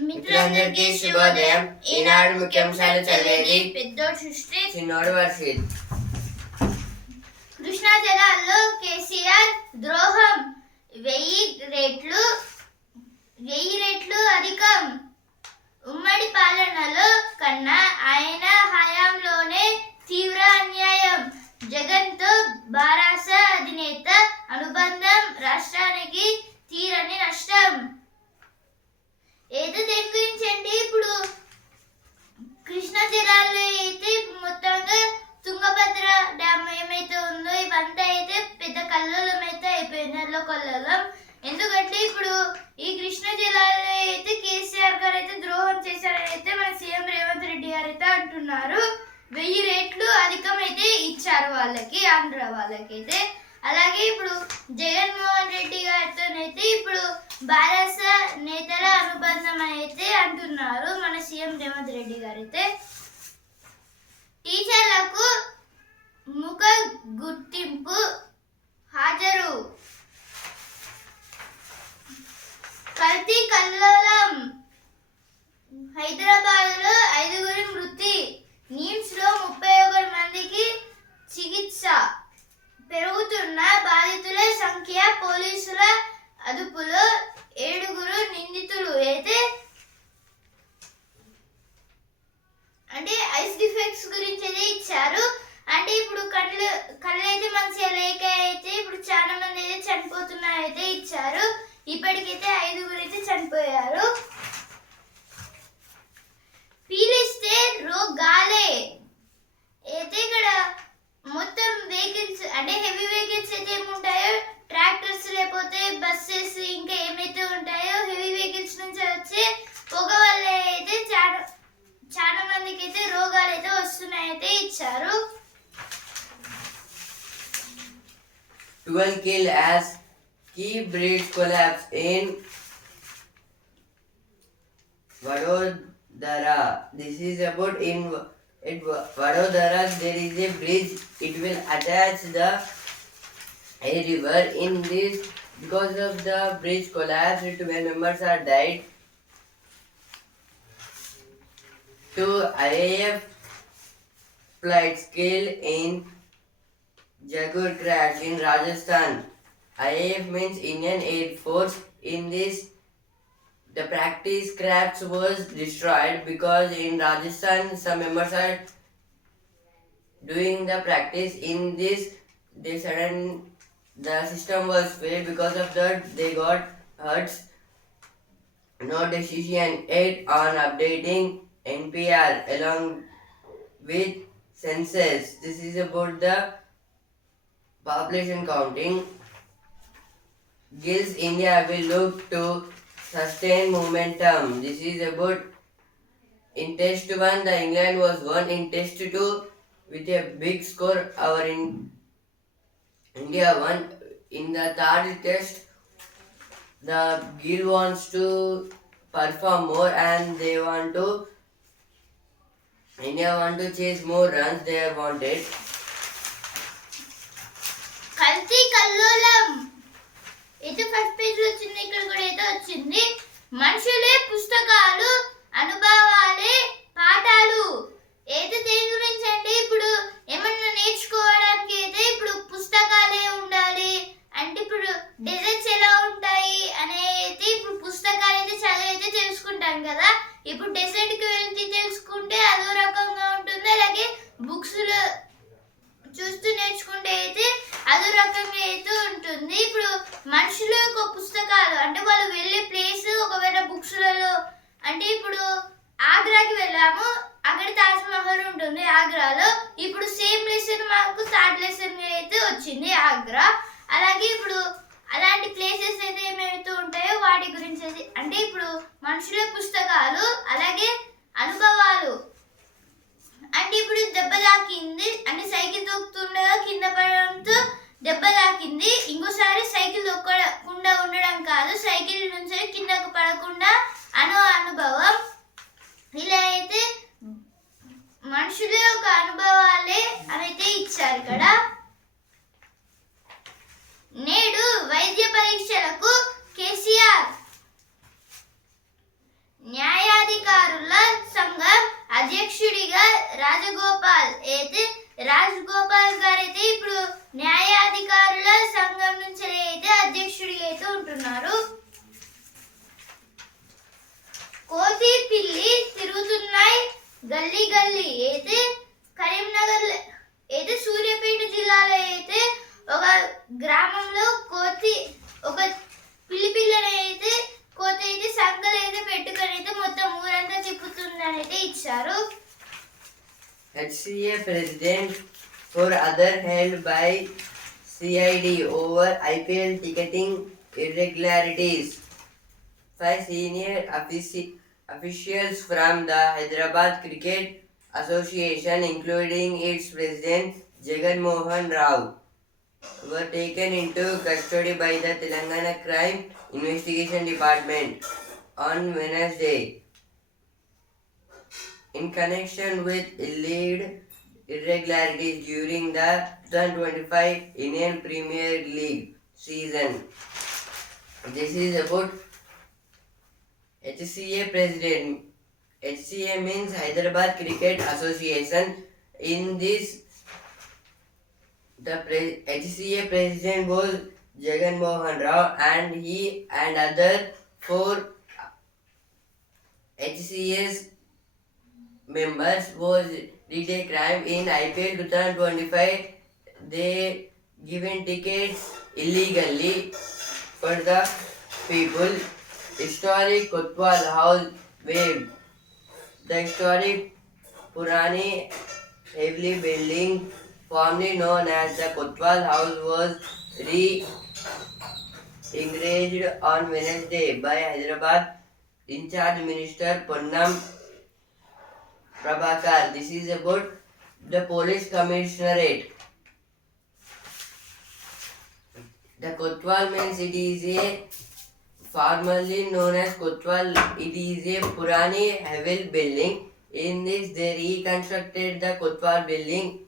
మిత్రులందరికీ శుభోదయం. ఈనాడు ముఖ్యాంశాలు చదివేది పెద్దోడు సృష్టి చిన్నోడు వర్షిత్ కృష్ణా జలాల్లో కేసీఆర్ ద్రోహం. వెయ్యి రెట్లు వెయ్యి రెట్లు అధికం. ఉమ్మడి పాలనలో కన్నా ఆయన హయాంలోనే తీవ్ర అన్యాయం. జగన్తో బారాస అధినేత అనుబంధం రాష్ట్రానికి తీరని నష్టం. ఏదో దేని గురించి అండి ఇప్పుడు కృష్ణా జిల్లాలో అయితే మొత్తంగా తుంగభద్ర డ్యామ్ ఏమైతే ఉందో ఇవంతా అయితే పెద్ద కల్లోలం అయితే అయిపోయింది. అల్ల కొల్లోలం. ఎందుకంటే ఇప్పుడు ఈ కృష్ణా జిల్లాలో అయితే కేసీఆర్ గారు అయితే ద్రోహం చేశారని అయితే మన సీఎం రేవంత్ రెడ్డి గారు అయితే అంటున్నారు. వెయ్యి రేట్లు అధికమైతే ఇచ్చారు వాళ్ళకి ఆంధ్ర వాళ్ళకైతే. అలాగే ఇప్పుడు జగన్మోహన్ రెడ్డి గారితోనైతే ఇప్పుడు బారాస నేతల అనుబంధం అయితే అంటున్నారు మన సీఎం రేవంత్ రెడ్డి గారైతే. టీచర్లకు ముఖ గుర్తింపు హాజరు. కల్తీ కల్లోలం హైదరాబాద్లో ఐదుగురి మృతి నీమ్స్లో ముప్పై ఒకటి మందికి చికిత్స. పెరుగుతున్న బాధితుల సంఖ్య పోలీసుల అదుపులో ఏడుగురు నిందితులు. అయితే అంటే ఐస్ డిఫెక్ట్స్ గురించి అయితే ఇచ్చారు. అంటే ఇప్పుడు కళ్ళు కళ్ళు అయితే మంచిగా లేక అయితే ఇప్పుడు చాలా మంది అయితే చనిపోతున్నారు అయితే ఇచ్చారు. ఇప్పటికైతే ఐదుగురు అయితే చనిపోయారు. పీలిస్తే key bridge collapse in Vadodara. This is about in at Vadodara there is a bridge. It will attach the a river. In this, because of the bridge collapse, 12 members are died. Two IAF flights killed in Jagur crash in Rajasthan. IAF means Indian Air Force. In this, the practice crafts was destroyed because in Rajasthan some members are doing the practice. In this, they sudden the system was failed because of that they got hurts. No decision yet on updating NPR along with census. This is about the population counting. Gills India will look to sustain momentum. This is about in test one the England was won in test two with a big score. Our in India won in the third test. The Gill wants to perform more and they want to India want to chase more runs they are wanted. Şimdi HCA president for other held by CID over IPL ticketing irregularities. Five senior offici- officials from the Hyderabad Cricket Association, including its president Jagan Mohan Rao, were taken into custody by the Telangana Crime Investigation Department on Wednesday in connection with alleged irregularities during the 2025 Indian Premier League season. This is about HCA president. HCA means Hyderabad Cricket Association. In this, the pre- HCA president was Jagan Mohan Rao, and he and other four HCA's members was did a crime in IPL 2025. They given tickets illegally for the people. Historic Kotwal House waived. The historic Purani heavily building, formerly known as the Kotwal House, was re-engaged on Wednesday by Hyderabad in charge minister Ponnam Prabhakar. This is about the police commissionerate. The Kotwal means it is a formerly known as Kotwal. It is a Purani Havel building. In this, they reconstructed the Kotwal building.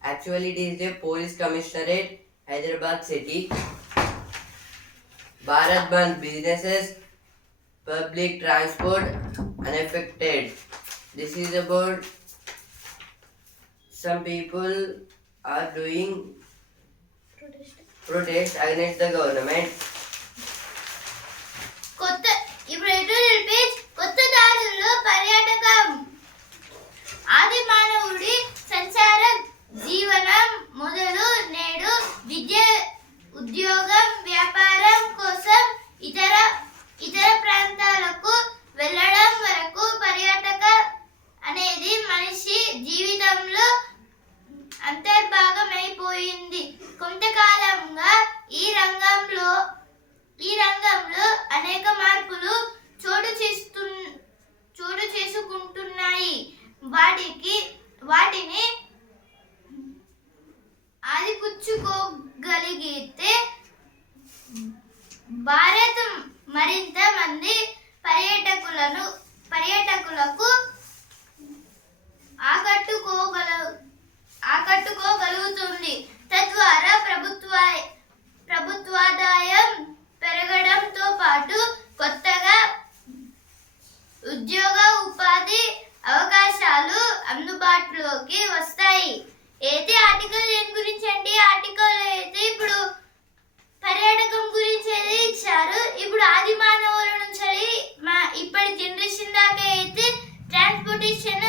Actually, it is the police commissionerate, Hyderabad city. Bharat Bandh businesses, public transport unaffected. This is about some people are doing protest against the government. కొత్త ఇప్పుడు page కొత్త దారుల్లో పర్యాటకం ఆది మానవుడి సంచార జీవనం మొదలు నేడు విద్య ఉద్యోగం వ్యాపారం కోసం ఇతర ఇతర ప్రాంతాలకు వెళ్ళడం వరకు పర్యాటక అనేది మనిషి జీవితంలో అంతర్భాగమైపోయింది. కొంతకాలంగా ఈ రంగంలో ఈ రంగంలో అనేక మార్పులు చోటు చేస్తు చోటు చేసుకుంటున్నాయి. వాటికి వాటిని ఆదిపుచ్చుకోగలిగితే భారత్ మరింత మంది పర్యాటకులను పర్యాటకులకు ఆకట్టుకోగల ఆకట్టుకోగలుగుతుంది. తద్వారా ప్రభుత్వ ప్రభుత్వాదాయం పెరగడంతో పాటు కొత్తగా ఉద్యోగ ఉపాధి అవకాశాలు అందుబాటులోకి వస్తాయి. అయితే ఆర్టికల్ దేని గురించి అండి ఆర్టికల్ అయితే ఇప్పుడు పర్యాటకం గురించి అయితే ఇచ్చారు? ఇప్పుడు ఆది మానవుల నుంచి మా ఇప్పటి జనరేషన్ దాకా అయితే transportation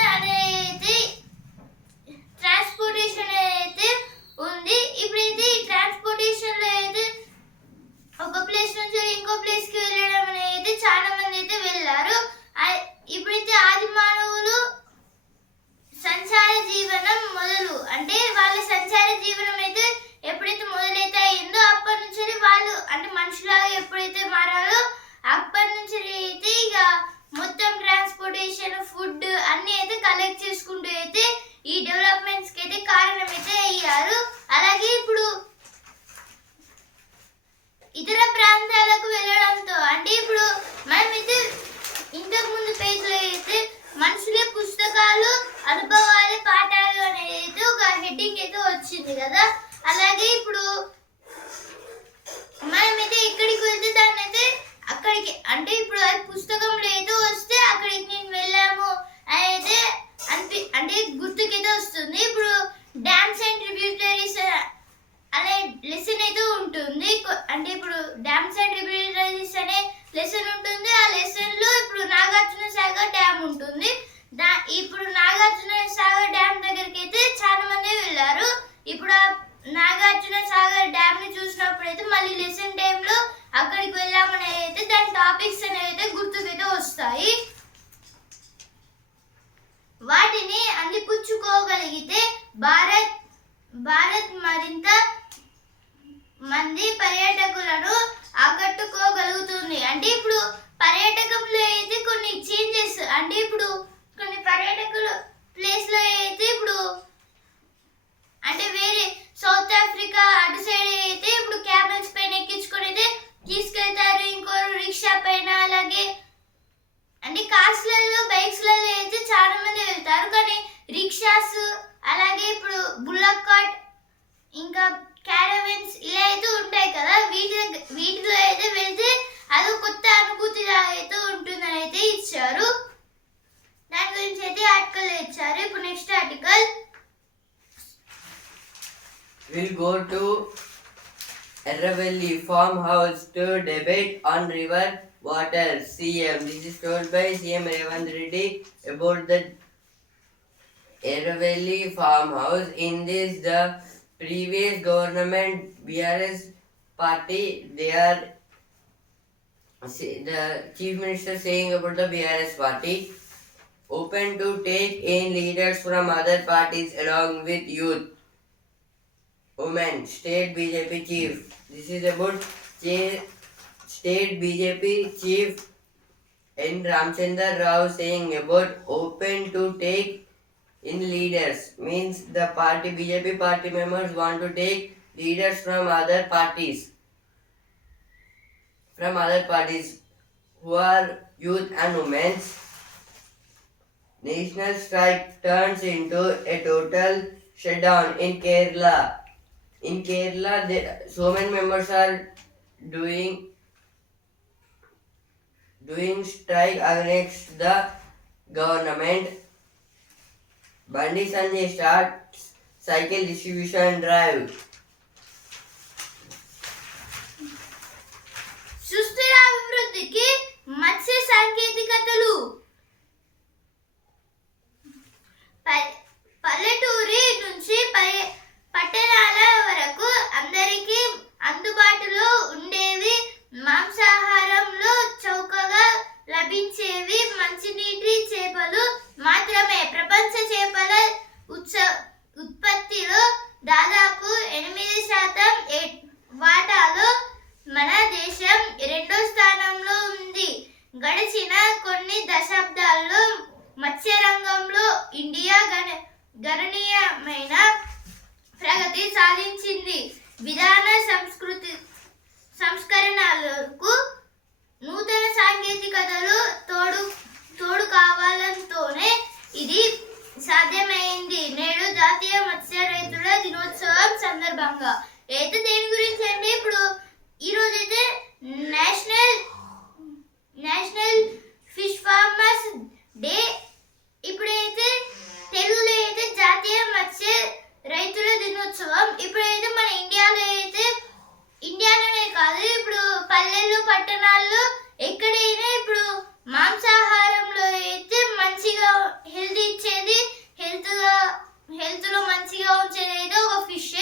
farmhouse to debate on river water. CM. This is told by CM Revanth Reddy about the Erravelli farmhouse. In this, the previous government BRS party, they are the chief minister saying about the BRS party open to take in leaders from other parties along with youth women state bjp chief. This is about state bjp chief n. Ramchandar rao saying about open to take in leaders. Means the party bjp party members want to take leaders from other parties. From other parties who are youth and women. National strike turns into a total shutdown in kerala in Kerala, there, so many members are doing doing strike against the government. Bandi Sanjay starts cycle distribution drive. జాతీయ మత్స్య రైతుల దినోత్సవం సందర్భంగా. అయితే దేని గురించి అండి ఇప్పుడు? ఈ అయితే national national fish farmers day. ఇప్పుడైతే తెలుగులో అయితే జాతీయ మత్స్య రైతుల దినోత్సవం. ఇప్పుడైతే మన ఇండియాలో అయితే ఇండియాలోనే కాదు ఇప్పుడు పల్లెలు పట్టణాల్లో ఎక్కడైనా ఇప్పుడు మాంసాహారంలో అయితే మంచిగా హెల్త్ ఇచ్చేది హెల్త్గా హెల్త్లో మంచిగా ఉంచేది ఒక ఫిష్.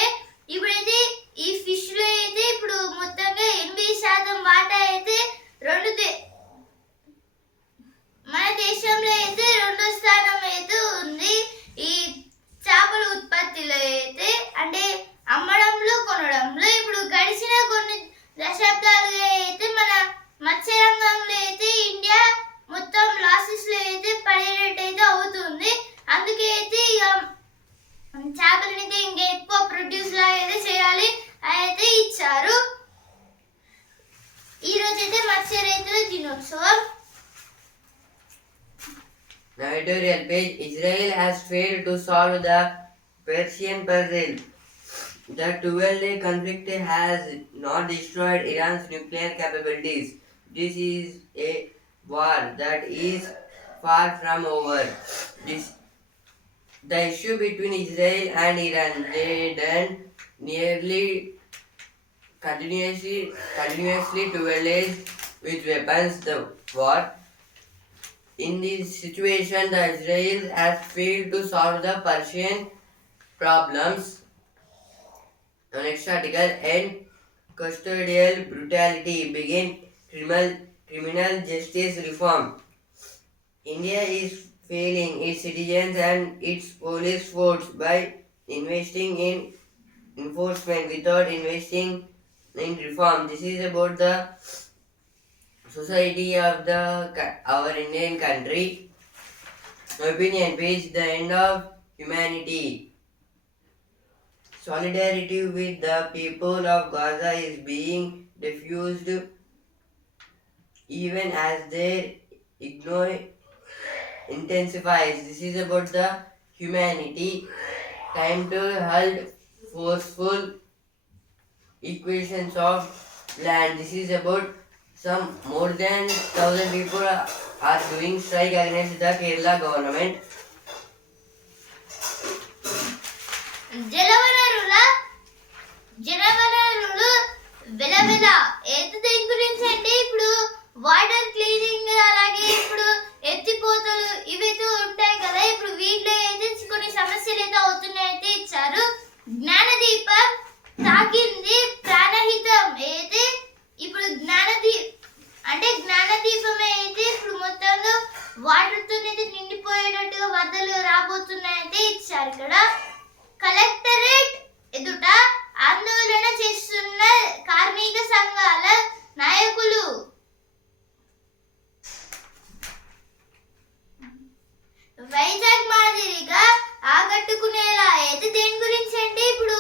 ఇప్పుడైతే ఈ ఫిష్లో అయితే ఇప్పుడు మొత్తంగా ఎనభై శాతం వాటా అయితే రెండు మన దేశంలో అయితే రెండో స్థానం అయితే ఉంది ఈ చేపల ఉత్పత్తిలో అయితే. అంటే అమ్మడంలో కొనడంలో ఇప్పుడు గడిచిన కొన్ని దశాబ్దాలుగా అయితే మన మత్స్య editorial page Israel has failed to solve the Persian puzzle. The 12 day conflict has not destroyed Iran's nuclear capabilities. This is a war that is far from over. This, the issue between Israel and Iran, they done nearly continuously, continuously 12 days with weapons. The war in this situation, the Israel has failed to solve the Persian problems. The next article end custodial brutality begin criminal criminal justice reform. India is failing its citizens and its police force by investing in enforcement without investing in reform. This is about the society of the our Indian country. Opinion page the end of humanity. Solidarity with the people of Gaza is being diffused even as their ignore intensifies. This is about the humanity. Time to hold forceful equations of land. This is about some more than thousand people are, doing strike against the Kerala government. జలవనరుల జలవనరులు వెలవెల ఎత్తు దేని గురించి అంటే ఇప్పుడు? Water cleaning అలాగే ఇప్పుడు ఎత్తిపోతలు ఇవైతే ఉంటాయి కదా. ఇప్పుడు వీటిలో అయితే కొన్ని సమస్యలు అయితే అవుతున్నాయైతే ఇచ్చారు. జ్ఞానదీపం తాకింది ప్రాణహితం. అయితే ఇప్పుడు జ్ఞానదీప్ అంటే జ్ఞానదీపమే అయితే ఇప్పుడు మొత్తంలో వాటర్తో అయితే నిండిపోయేటట్టుగా వరదలు రాబోతున్నాయైతే ఇచ్చారు ఇక్కడ. కలెక్టరేట్ ఎదుట ఆందోళన చేస్తున్న కార్మిక సంఘాల నాయకులు. వైజాగ్ మాదిరిగా ఆకట్టుకునేలా అయితే దేని గురించి అంటే ఇప్పుడు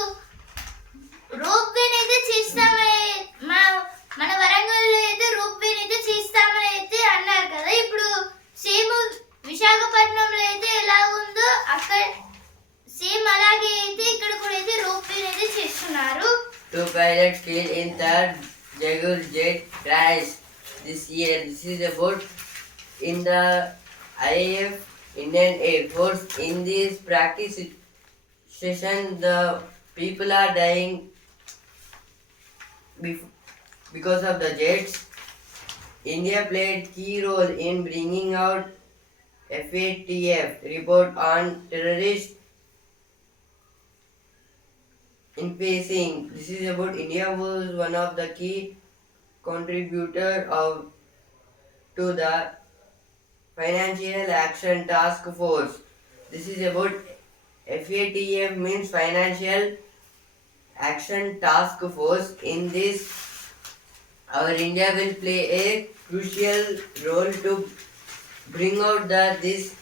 రోప్ వేనైతే చేస్తామే మా Pilots killed in third Jagur jet crash this year. This is a about in the IAF Indian Air Force. In this practice session, the people are dying because of the jets. India played key role in bringing out FATF report on terrorist in facing. This is about india was one of the key contributor of to the financial action task force. This is about fatf means financial action task force. In this our india will play a crucial role to bring out the this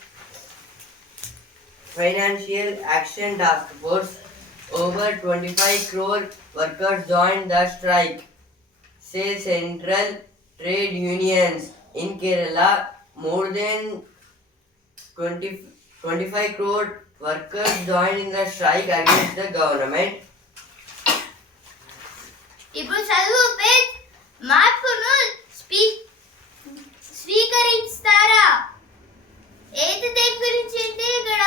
financial action task force over 25 crore workers joined the strike, say Central Trade Unions in Kerala. More than 20, 25 crore workers joined in the strike against the government. ఇప్పుడు చదువు page మార్పును స్పీ స్వీకరిస్తారా ఏది దేని గురించి అంటే ఇక్కడ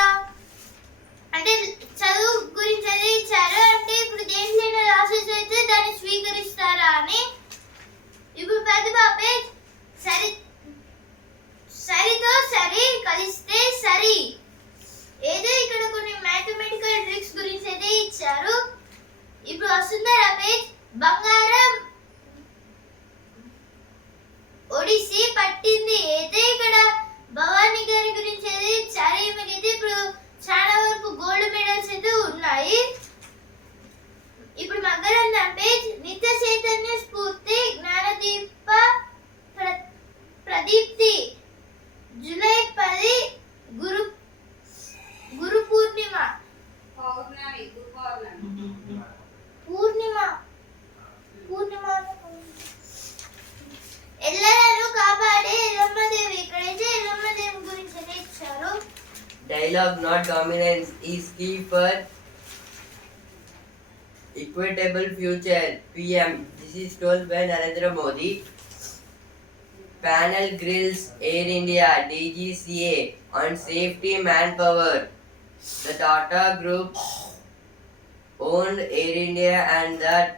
అంటే చదువు గురించి చదివించారు. అంటే ఇప్పుడు దేంట్లో లాసెస్ అయితే దాన్ని స్వీకరిస్తారా అని. ఇప్పుడు పెద్ద పేజ్ సరి future. PM. This is told by Narendra Modi. Panel grills Air India DGCA on safety manpower. The Tata Group owned Air India and the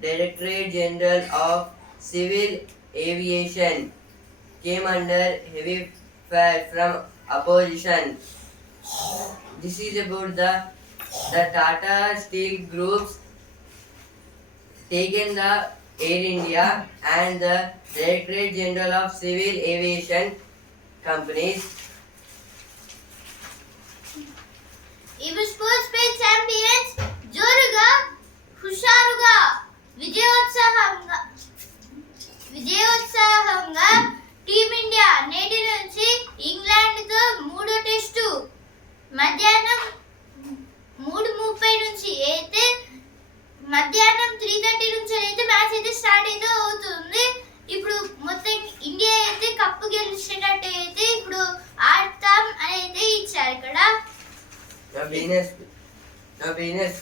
Directorate General of Civil Aviation came under heavy fire from opposition. This is about the the Tata Steel Groups taken the Air India and the Directorate General of Civil Aviation companies ఇవి sports page champions జోరుగా హుషారుగా విజయోత్సాహంగా విజయోత్సాహంగా team India నేటి నుంచి ఇంగ్లాండ్తో మూడో test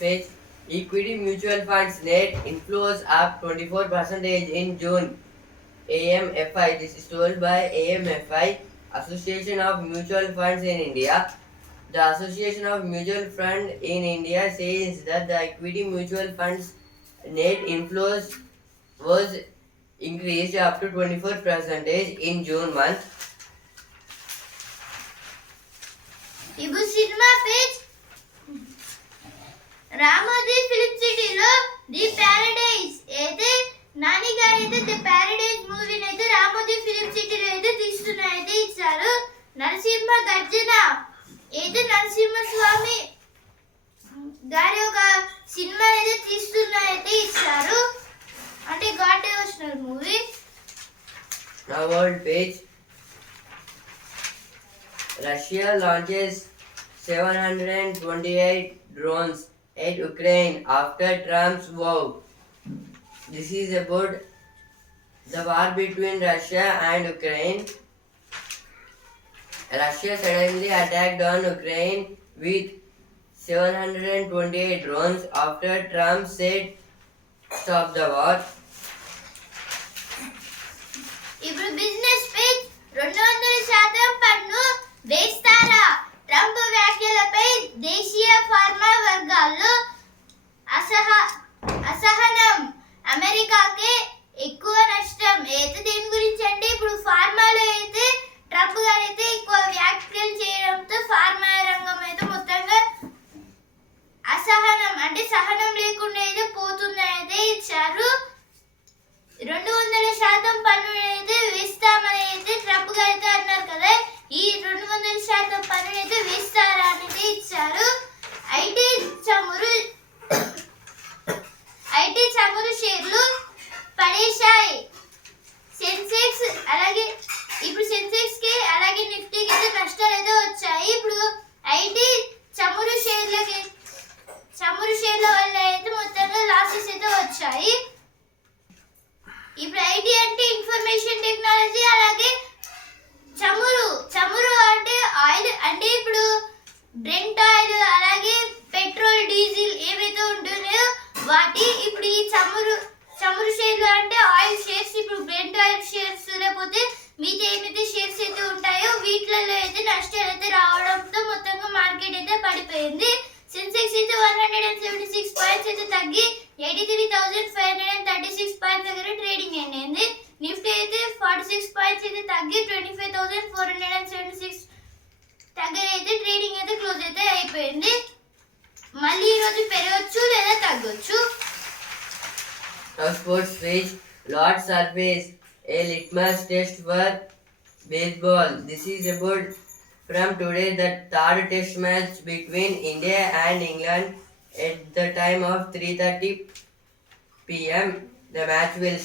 equity mutual funds net inflows up 24% in June. AMFI, this is told by AMFI, Association of Mutual Funds in India. The Association of Mutual Fund in India says that the equity mutual funds net inflows was increased up to 24% in June month. Ibu Cinema page Ramoji film సిటీలో the paradise. అయితే నాని గారు అయితే the Paradise మూవీని అయితే Ramoji film సిటీలో అయితే తీస్తున్న అయితే ఇచ్చారు. నరసింహ గర్జన. అయితే నరసింహ స్వామి గారి ఒక సినిమా అయితే తీస్తున్న అయితే ఇచ్చారు. అంటే god devotional movie. Now world page. Russia launches 728 drones. at Ukraine after Trump's vow. This is about the war between Russia and Ukraine. Russia suddenly attacked on Ukraine with 728 drones after Trump said stop the war. ఇప్పుడు business page రెండు వందల శాతం పన్ను వేస్తారా Trump వ్యాఖ్యలపై దేశీయ pharma వర్గాల్లో Surveys a litmus test for baseball. This is about from today the third test match between India and England at the time of 3:30 p.m. The match will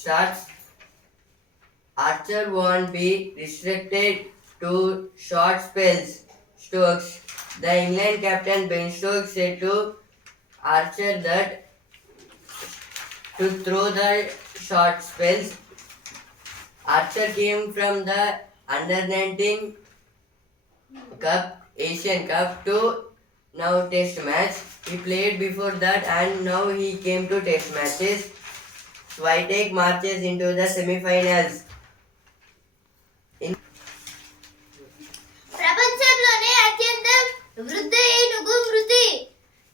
start. Archer won't be restricted to short spells. Stokes. The England captain Ben Stokes said to Archer that to throw the short spells. Archer came from the under 19 Cup, Asian Cup to now Test match. He played before that and now he came to Test matches. Switek marches into the semi-finals. ప్రపంచంలోనే అత్యంత వృద్ధ ఏనుగు మృతి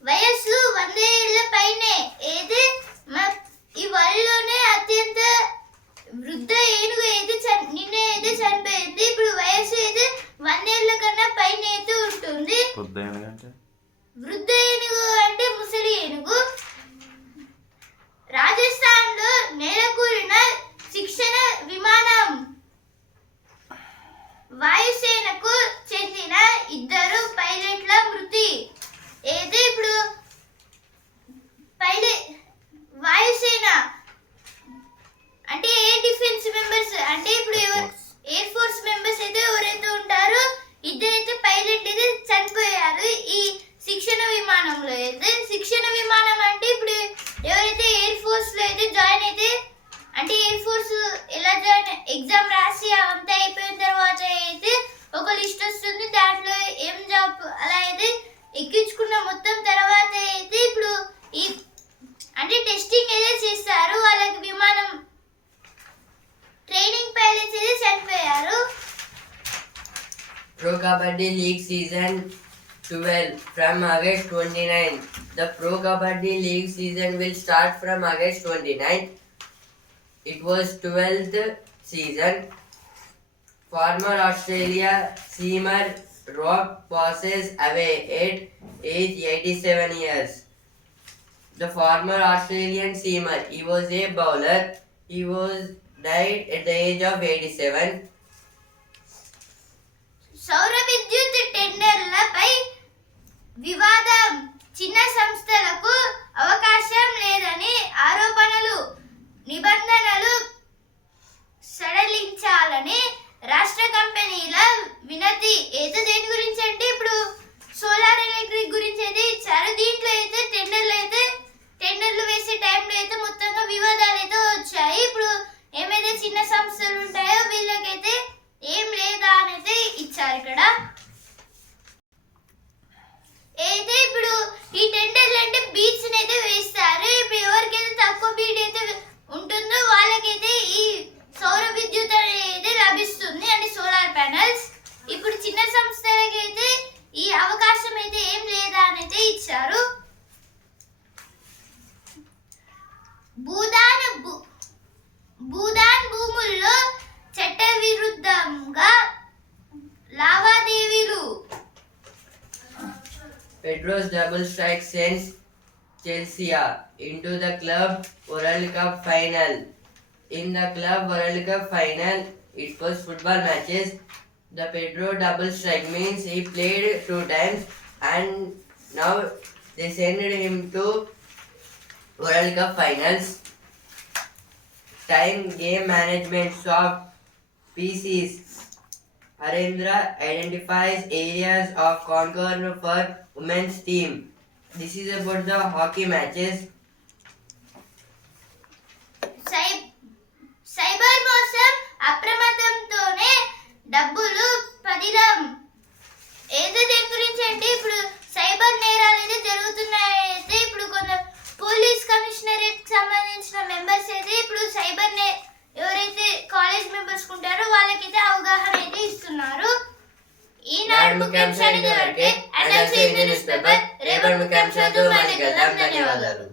వయస్సు వంద ఏళ్ళ పైనే ఏది ఈ వరల్డ్లోనే అత్యంత వృద్ధ ఏనుగు అయితే నిన్న అయితే చనిపోయింది ఇప్పుడు వయస్సు అయితే వందేళ్ళ కన్నా పైన అయితే ఉంటుంది. వృద్ధ ఏనుగు అంటే? ముసలి ఏనుగు. రాజస్థాన్లో నేలకూరిన శిక్షణ విమానం వాయుసేనకు చెందిన ఇద్దరు పైలట్ల మృతి. అయితే ఇప్పుడు వాయుసేన. అంటే ఏ డిఫెన్స్ మెంబర్స్? అంటే ఇప్పుడు ఎవరు ఎయిర్ ఫోర్స్ మెంబర్స్ అయితే ఎవరైతే ఉంటారో ఇద్దరైతే పైలట్ అయితే చనిపోయారు ఈ శిక్షణ విమానంలో. అయితే శిక్షణ విమానం అంటే ఇప్పుడు ఎవరైతే ఎయిర్ ఫోర్స్లో అయితే జాయిన్ అయితే అంటే ఎయిర్ ఫోర్స్ ఎలా జాయిన్ ఎగ్జామ్ రాసి అంతా అయిపోయిన తర్వాత అయితే ఒక లిస్ట్ వస్తుంది. దాంట్లో ఏం జాబ్ అలా అయితే ఎక్కించుకున్న మొత్తం తర్వాత అయితే ఇప్పుడు ఈ అంటే టెస్టింగ్ ఏదో చేస్తారు వాళ్ళకి విమానం ట్రైనింగ్ పైలట్స్ ఏదో చనిపోయారు. Pro kabaddi league season twelve from August twenty nine the pro kabaddi league season will start from August twenty nine it was twelfth season former Australia seamer rock passes away eight eight eighty seven years The former Australian seamer, he was a bowler. He was died at the age of 87. సౌర విద్యుత్ టెండర్లపై వివాదం చిన్న సంస్థలకు అవకాశం లేదని ఆరోపణలు నిబంధనలు సడలించాలని రాష్ట్ర కంపెనీల వినతి అయితే దేని గురించి అంటే ఇప్పుడు సోలార్ ఎలక్ట్రిక్ గురించి అయితే ఇచ్చారు దీంట్లో అయితే టెండర్లు అయితే Club World Cup final. In the Club World Cup final, it was football matches. The Pedro double strike means he played two times and now they send him to World Cup finals. Time game management soft PCs. Harendra identifies areas of concern for women's team. This is about the hockey matches. Cyber మోసం అప్రమత్తంతోనే డబ్బులు పదిలం. ఏదో దేని గురించి అంటే ఇప్పుడు cyber నేరాలు అయితే జరుగుతున్నాయి అయితే ఇప్పుడు కొంత పోలీస్ కమిషనరేట్ సంబంధించిన మెంబర్స్ అయితే ఇప్పుడు సైబర్ నే ఎవరైతే కాలేజ్ మెంబర్స్ ఉంటారో వాళ్ళకైతే అవగాహన అయితే ఇస్తున్నారు. ఈనాడు ముఖ్యాంశాలు ఇదివరకే అండ్ న్యూస్ పేపర్ రేపటి మళ్ళీ కలుద్దాం. ధన్యవాదాలు.